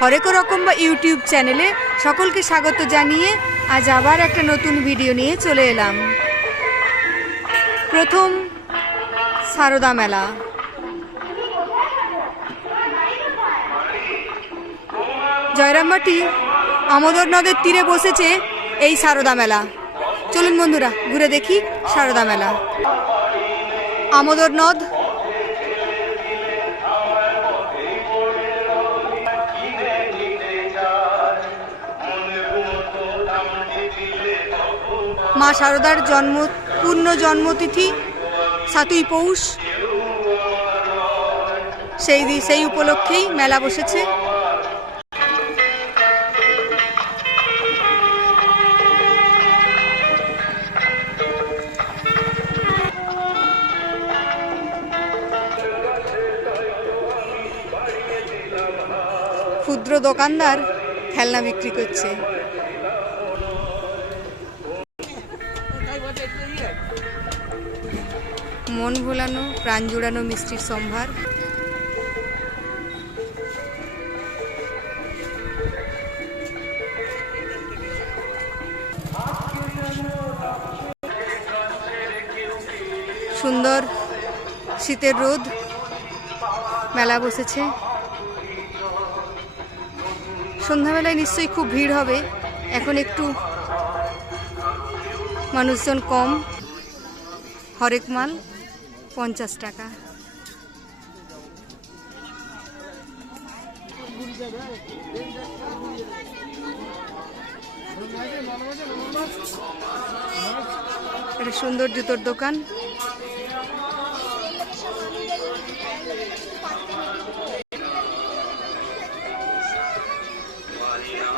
হরেক রকম বা ইউটিউব চ্যানেলে সকলকে স্বাগত জানিয়ে আজ আবার একটা নতুন ভিডিও নিয়ে চলে এলাম। প্রথম সারদা মেলা। জয়রামবাটি আমোদর নদের তীরে বসেছে এই সারদা মেলা। চলুন বন্ধুরা, ঘুরে দেখি সারদা মেলা। আমোদর নদ মা শারদার জন্ম, পূর্ণ জন্মতিথি, সাতই পৌষ। সেই সেই উপলক্ষেই মেলা বসেছে। ক্ষুদ্র দোকানদার খেলনা বিক্রি করছে। মন ভোলানো, প্রাণ জোড়ানো মিষ্টির সম্ভার। সুন্দর শীতের রোদ, মেলা বসেছে। সন্ধ্যাবেলায় নিশ্চয়ই খুব ভিড় হবে, এখন একটু মানুষজন কম, হরেক মাল। পঞ্চাশ টাকা। একটা সুন্দর জুতোর দোকান।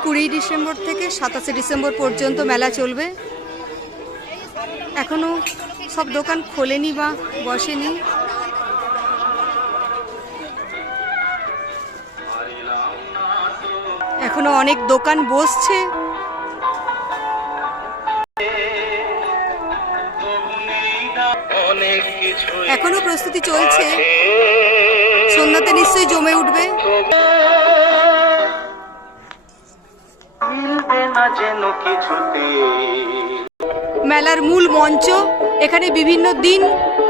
কুড়ি ডিসেম্বর থেকে সাতাশে ডিসেম্বর পর্যন্ত মেলা চলবে। এখনও সব দোকান খোলেনি বা বসেনি। এখনও অনেক দোকান বসছে। এখনও প্রস্তুতি চলছে। সন্ধ্যাতে নিশ্চয়ই জমে উঠবে। মেলার মূল মঞ্চ। এখানে বিভিন্ন দিন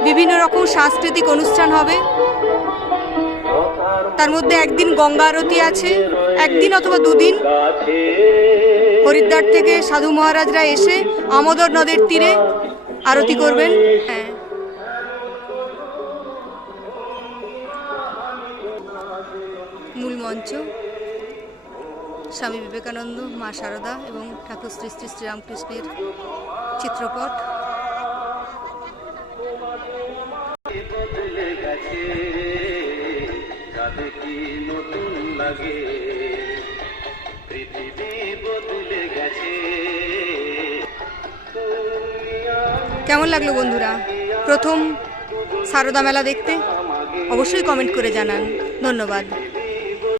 বিভিন্ন রকম সাংস্কৃতিক অনুষ্ঠান হবে। তার মধ্যে একদিন গঙ্গা আরতি আছে, একদিন অথবা দুদিন হরিদ্বার থেকে সাধু মহারাজরা এসে আমোদর নদের তীরে আরতি করবেন। হ্যাঁ। মূল মঞ্চ, স্বামী বিবেকানন্দ, মা শারদা এবং ঠাকুর শ্রী শ্রী শ্রীরামকৃষ্ণের চিত্রপট। কেমন লাগল বন্ধুরা? প্রথম সারদা মেলা দেখতে? অবশ্যই কমেন্ট করে জানান। ধন্যবাদ।